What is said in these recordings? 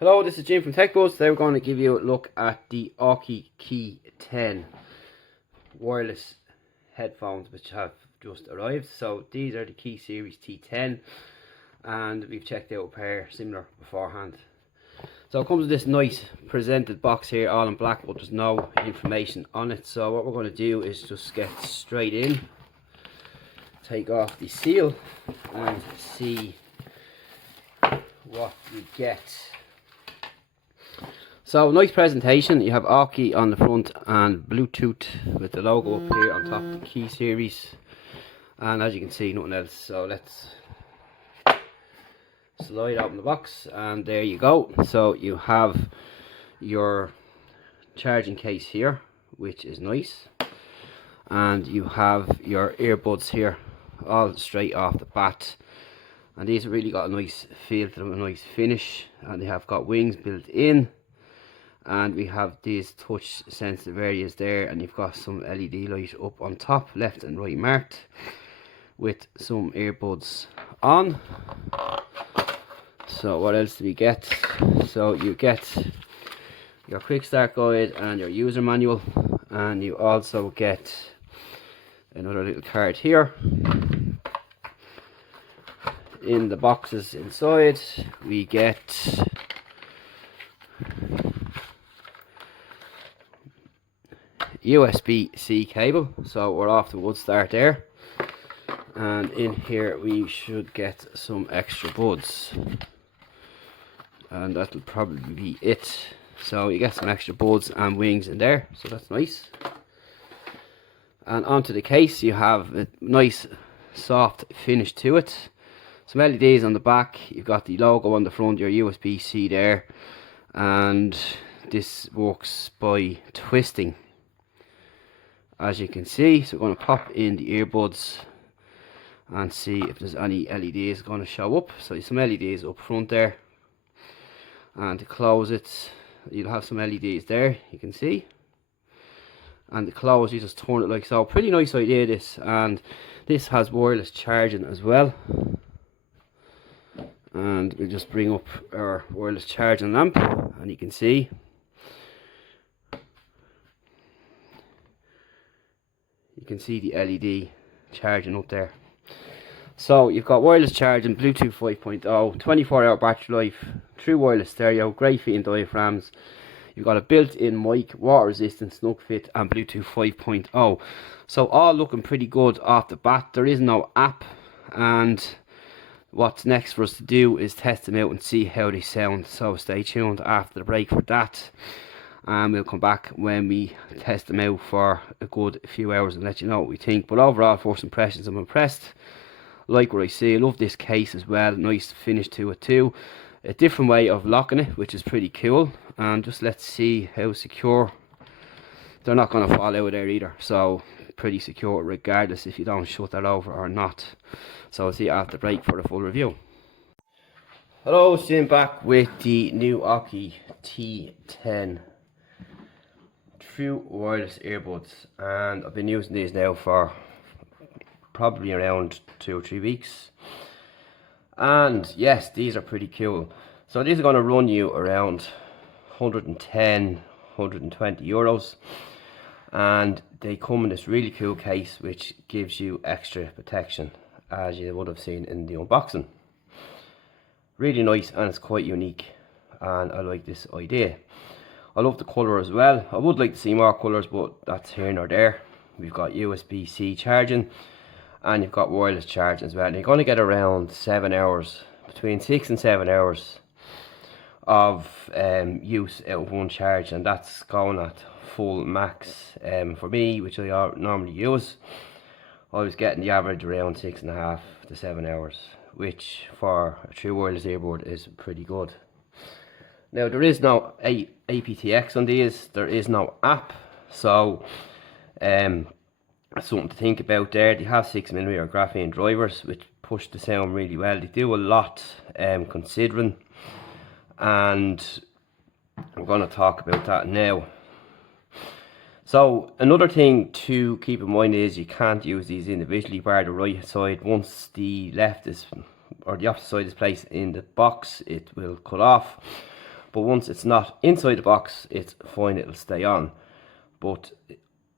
Hello, this is Jim from TechBuzz. Today we're going to give you a look at the Aukey T10 wireless headphones which have just arrived. So these are the Key Series T10 and we've checked out a pair similar beforehand. So it comes with this nice presented box here, all in black, but there's no information on it. So what we're going to do is just get straight in, take off the seal and see what you get. So nice presentation. You have Aukey on the front and Bluetooth with the logo up here on top of the Key Series, and as you can see, nothing else. So let's slide open the box and there you go. So you have your charging case here, which is nice, and you have your earbuds here all straight off the bat, and these have really got a nice feel to them, a nice finish, and they have got wings built in. And we have these touch sensitive areas there, and you've got some LED light up on top, left and right marked, with some earbuds on. So what else do we get? So you get your quick start guide and your user manual, and you also get another little card here. In the boxes inside we get USB-C cable, so we're off to a good start there. And in here we should get some extra buds, and that'll probably be it. So you get some extra buds and wings in there, so that's nice. And onto the case, you have a nice soft finish to it. Some LEDs on the back, you've got the logo on the front, your USB-C there, and this works by twisting, as you can see. So we're going to pop in the earbuds and see if there's any LEDs going to show up. So there's some LEDs up front there, and to close it you'll have some LEDs there, you can see. And to close, you just turn it like so. Pretty nice idea this, and this has wireless charging as well. And we'll just bring up our wireless charging lamp, and you can see the LED charging up there. So you've got wireless charging, Bluetooth 5.0, 24-hour battery life, true wireless stereo, graphene diaphragms. You've got a built-in mic, water resistant, snug fit, and Bluetooth 5.0. So all looking pretty good off the bat. There is no app, and what's next for us to do is test them out and see how they sound. So stay tuned after the break for that, and we'll come back when we test them out for a good few hours and let you know what we think. But overall, first impressions, I'm impressed. Like what I see. I love this case as well, nice finish to it too. A different way of locking it, which is pretty cool. And just let's see how secure. They're not going to fall out of there either, so pretty secure regardless if you don't shut that over or not. So I'll see you after the break for the full review. Hello, Jim back with the new Aukey T10 true wireless earbuds, and I've been using these now for probably around 2 or 3 weeks, and yes, these are pretty cool. So these are going to run you around 110, 120 euros, and they come in this really cool case which gives you extra protection, as you would have seen in the unboxing. Really nice, and it's quite unique, and I like this idea. I love the colour as well. I would like to see more colours, but that's here nor there. We've got USB-C charging, and you've got wireless charging as well. And you're going to get around 7 hours, between 6 and 7 hours of use out of one charge, and that's going at full max. For me, which I normally use, I was getting the average around 6.5 to 7 hours, which for a true wireless earbud is pretty good. Now there is no aptX on these, there is no app, so something to think about there. They have 6mm graphene drivers which push the sound really well. They do a lot considering, and I'm going to talk about that now. So another thing to keep in mind is you can't use these individually, bar the right side. Once the left is, or the opposite side is placed in the box, it will cut off. but once it's not inside the box, it's fine, it'll stay on. But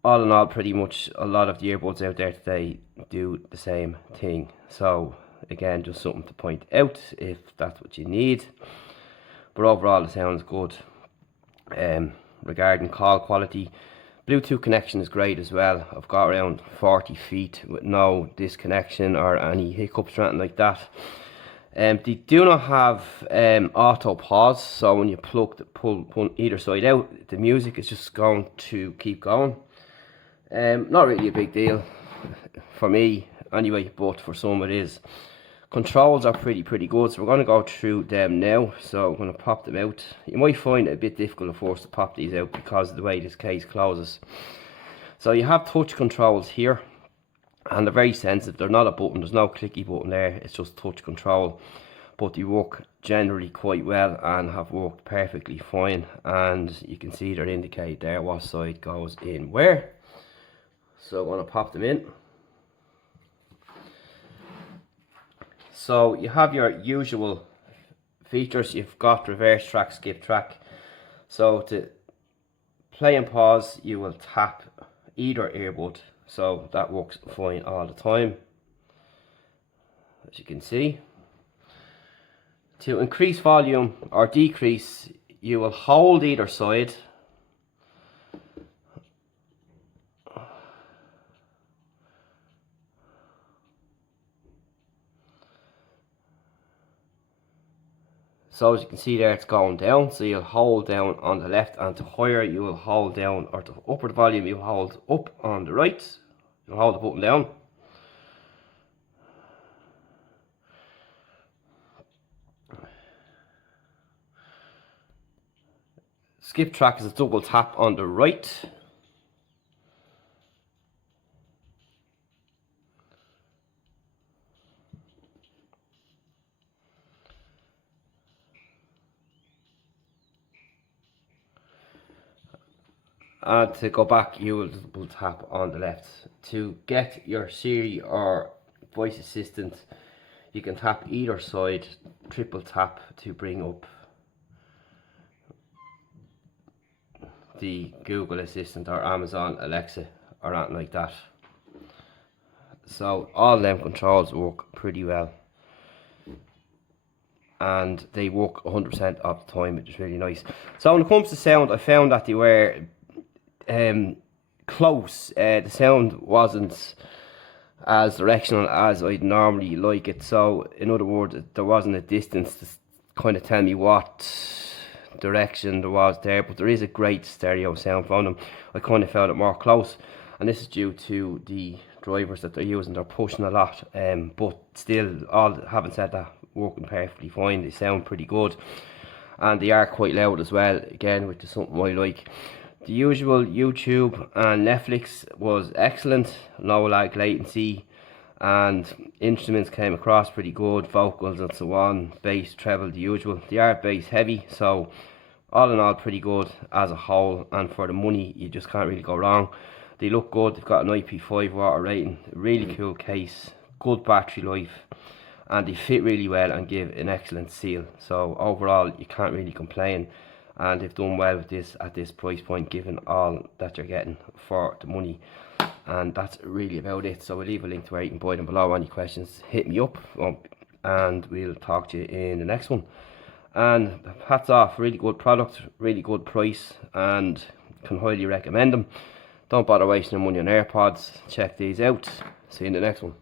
all in all, pretty much a lot of the earbuds out there today do the same thing. So again, just something to point out if that's what you need. But overall, it sounds good. Regarding call quality, Bluetooth connection is great as well. I've got around 40 feet with no disconnection or any hiccups or anything like that. They do not have auto pause, so when you pull either side out, the music is just going to keep going. Not really a big deal for me anyway, but for some it is. Controls are pretty good, so we're going to go through them now. So I'm going to pop them out. You might find it a bit difficult for us to pop these out because of the way this case closes. So you have touch controls here, and they're very sensitive. They're not a button, there's no clicky button there, it's just touch control. But they work generally quite well and have worked perfectly fine, and you can see they're indicated there what side goes in where. So I'm going to pop them in. So you have your usual features. You've got reverse track, skip track. So to play and pause, you will tap either earbud, so that works fine all the time, as you can see. To increase volume or decrease, you will hold either side. So as you can see there, it's going down, so you'll hold down on the left, and to higher you will hold down, or to upper the volume you'll hold up on the right. You'll hold the button down. Skip track is a double tap on the right. And to go back, you will double tap on the left. To get your Siri or voice assistant, you can tap either side, triple tap to bring up the Google Assistant or Amazon Alexa or anything like that. So all them controls work pretty well, and they work 100% of the time, which is really nice. So when it comes to sound, I found that they were close. The sound wasn't as directional as I'd normally like it. So in other words, there wasn't a distance to kind of tell me what direction there was there, but there is a great stereo sound from them. I kind of felt it more close, and this is due to the drivers that they're using. They're pushing a lot, but still, all having said that, working perfectly fine. They sound pretty good, and they are quite loud as well, again, which is something I like. The usual YouTube and Netflix was excellent, no lag latency, and instruments came across pretty good, vocals and so on, bass, treble, the usual. They are bass heavy, so all in all pretty good as a whole, and for the money you just can't really go wrong. They look good, they've got an IP5 water rating, really cool case, good battery life, and they fit really well and give an excellent seal. So overall you can't really complain, and they've done well with this at this price point, given all that you're getting for the money. And that's really about it. So we'll leave a link to where you can buy them below. Any questions, hit me up, and we'll talk to you in the next one. And hats off, really good product, really good price, and can highly recommend them. Don't bother wasting your money on AirPods. Check these out. See you in the next one.